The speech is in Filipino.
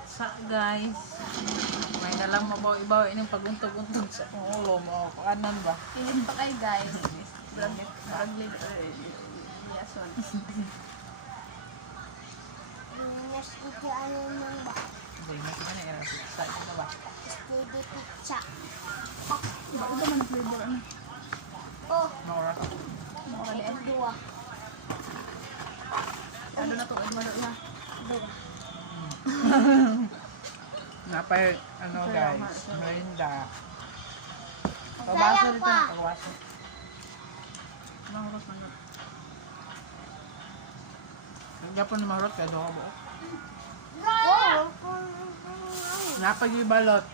pizza, guys. May nalang mabaw-ibaw ining paguntog-untog sa ulo mo. Kanan ba? Pilit pa kayo guys. Braglit. Liason. Mas ito ano nang ba? Hindi, nasa na yung pizza. Ito ba? Steady pizza. Bago ba man flavor ano? Oh, Nora. Mura di ay. dua. Ano na to? Ano na to? Napay, ano guys, merinda. Pabaso Masaya dito pa. na pabaso. Mahurot man yun. Nagdapan na marot kaya doon ka buo. Oh, Napag yung balot.